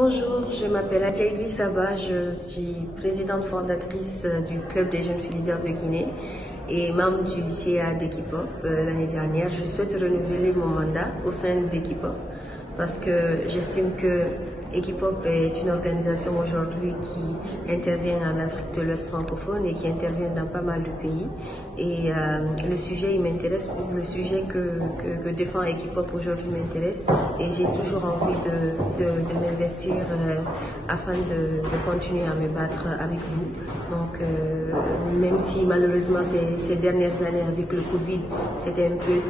Bonjour, je m'appelle Adjaïdri Saba, je suis présidente fondatrice du Club des jeunes filles leaders de Guinée et membre du CA d'Equipop l'année dernière. Je souhaite renouveler mon mandat au sein d'Equipop parce que j'estime que Equipop est une organisation aujourd'hui qui intervient en Afrique de l'Ouest francophone et qui intervient dans pas mal de pays. Et le sujet, il m'intéresse, le sujet que défend Equipop aujourd'hui m'intéresse et j'ai toujours envie de m'investir afin de continuer à me battre avec vous. Donc, même si malheureusement ces dernières années avec le Covid, c'était un peu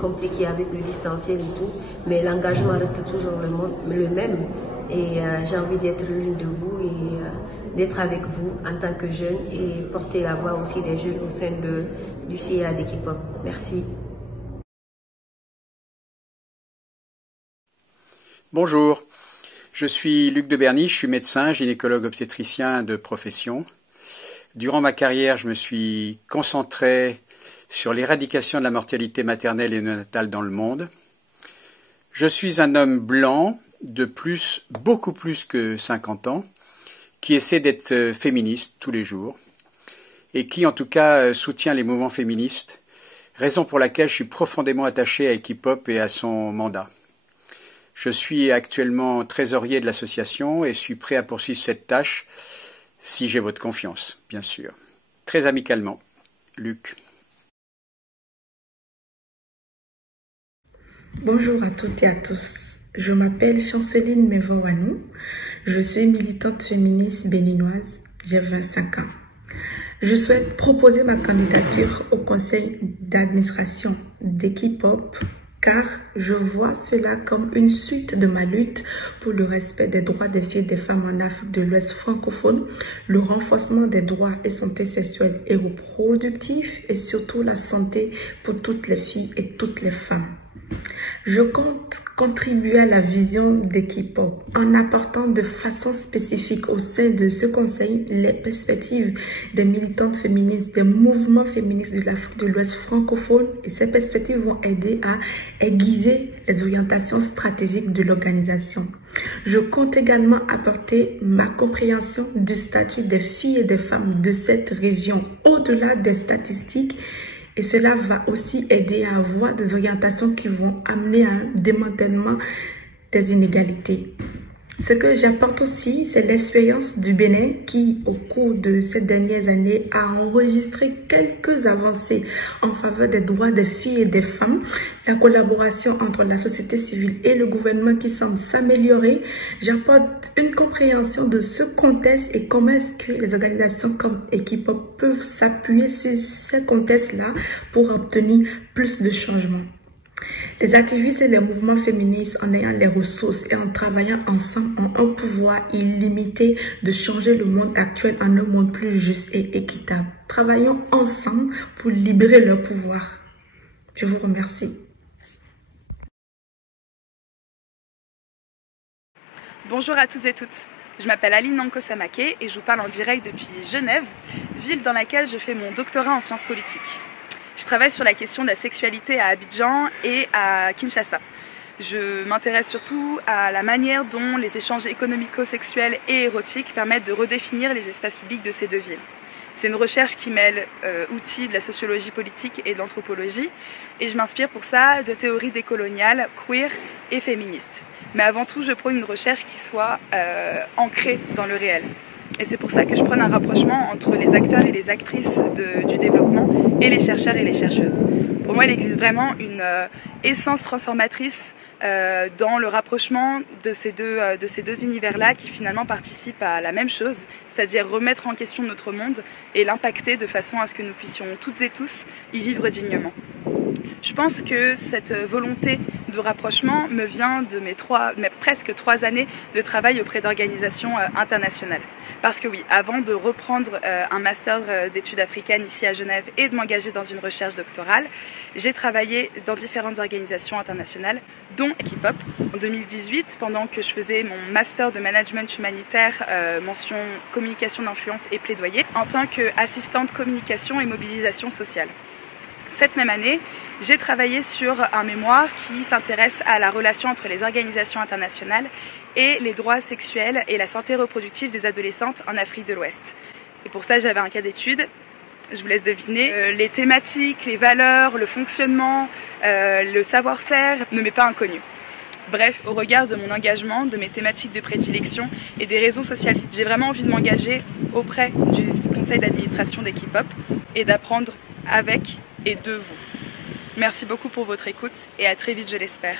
compliqué avec le distanciel et tout, mais l'engagement reste toujours le même. Et j'ai envie d'être l'une de vous et d'être avec vous en tant que jeune et porter la voix aussi des jeunes au sein du CA d'Equipop. Merci. Bonjour, je suis Luc de Berny, je suis médecin, gynécologue obstétricien de profession. Durant ma carrière, je me suis concentré sur l'éradication de la mortalité maternelle et néonatale dans le monde. Je suis un homme blanc de beaucoup plus que 50 ans, qui essaie d'être féministe tous les jours et qui en tout cas soutient les mouvements féministes, raison pour laquelle je suis profondément attaché à Equipop et à son mandat. Je suis actuellement trésorier de l'association et suis prêt à poursuivre cette tâche si j'ai votre confiance, bien sûr. Très amicalement, Luc. Bonjour à toutes et à tous. Je m'appelle Chanceline Mevawanou. Je suis militante féministe béninoise. J'ai 25 ans. Je souhaite proposer ma candidature au conseil d'administration d'Equipop car je vois cela comme une suite de ma lutte pour le respect des droits des filles et des femmes en Afrique de l'Ouest francophone, le renforcement des droits et santé sexuelle et reproductive et surtout la santé pour toutes les filles et toutes les femmes. Je compte contribuer à la vision d'Equipop en apportant de façon spécifique au sein de ce conseil les perspectives des militantes féministes, des mouvements féministes de l'Afrique de l'Ouest francophone et ces perspectives vont aider à aiguiser les orientations stratégiques de l'organisation. Je compte également apporter ma compréhension du statut des filles et des femmes de cette région au-delà des statistiques. Et cela va aussi aider à avoir des orientations qui vont amener à un démantèlement des inégalités. Ce que j'apporte aussi, c'est l'expérience du Bénin qui, au cours de ces dernières années, a enregistré quelques avancées en faveur des droits des filles et des femmes, la collaboration entre la société civile et le gouvernement qui semble s'améliorer. J'apporte une compréhension de ce contexte et comment est-ce que les organisations comme Equipop peuvent s'appuyer sur ces contextes-là pour obtenir plus de changements. Les activistes et les mouvements féministes, en ayant les ressources et en travaillant ensemble, ont un pouvoir illimité de changer le monde actuel en un monde plus juste et équitable. Travaillons ensemble pour libérer leur pouvoir. Je vous remercie. Bonjour à toutes et toutes. Je m'appelle Aline Nanko Samake et je vous parle en direct depuis Genève, ville dans laquelle je fais mon doctorat en sciences politiques. Je travaille sur la question de la sexualité à Abidjan et à Kinshasa. Je m'intéresse surtout à la manière dont les échanges économico-sexuels et érotiques permettent de redéfinir les espaces publics de ces deux villes. C'est une recherche qui mêle outils de la sociologie politique et de l'anthropologie et je m'inspire pour ça de théories décoloniales, queer et féministes. Mais avant tout, je prône une recherche qui soit ancrée dans le réel. Et c'est pour ça que je prône un rapprochement entre les acteurs et les actrices du développement et les chercheurs et les chercheuses. Pour moi, il existe vraiment une essence transformatrice dans le rapprochement de ces deux univers-là qui finalement participent à la même chose, c'est-à-dire remettre en question notre monde et l'impacter de façon à ce que nous puissions toutes et tous y vivre dignement. Je pense que cette volonté de rapprochement me vient de mes presque 3 années de travail auprès d'organisations internationales. Parce que oui, avant de reprendre un master d'études africaines ici à Genève et de m'engager dans une recherche doctorale, j'ai travaillé dans différentes organisations internationales, dont Equipop. En 2018, pendant que je faisais mon master de management humanitaire, mention communication d'influence et plaidoyer, en tant qu'assistante communication et mobilisation sociale. Cette même année, j'ai travaillé sur un mémoire qui s'intéresse à la relation entre les organisations internationales et les droits sexuels et la santé reproductive des adolescentes en Afrique de l'Ouest. Et pour ça, j'avais un cas d'étude. Je vous laisse deviner. Les thématiques, les valeurs, le fonctionnement, le savoir-faire ne m'est pas inconnu. Bref, au regard de mon engagement, de mes thématiques de prédilection et des raisons sociales, j'ai vraiment envie de m'engager auprès du conseil d'administration d'Equipop et d'apprendre avec et de vous. Merci beaucoup pour votre écoute et à très vite, je l'espère.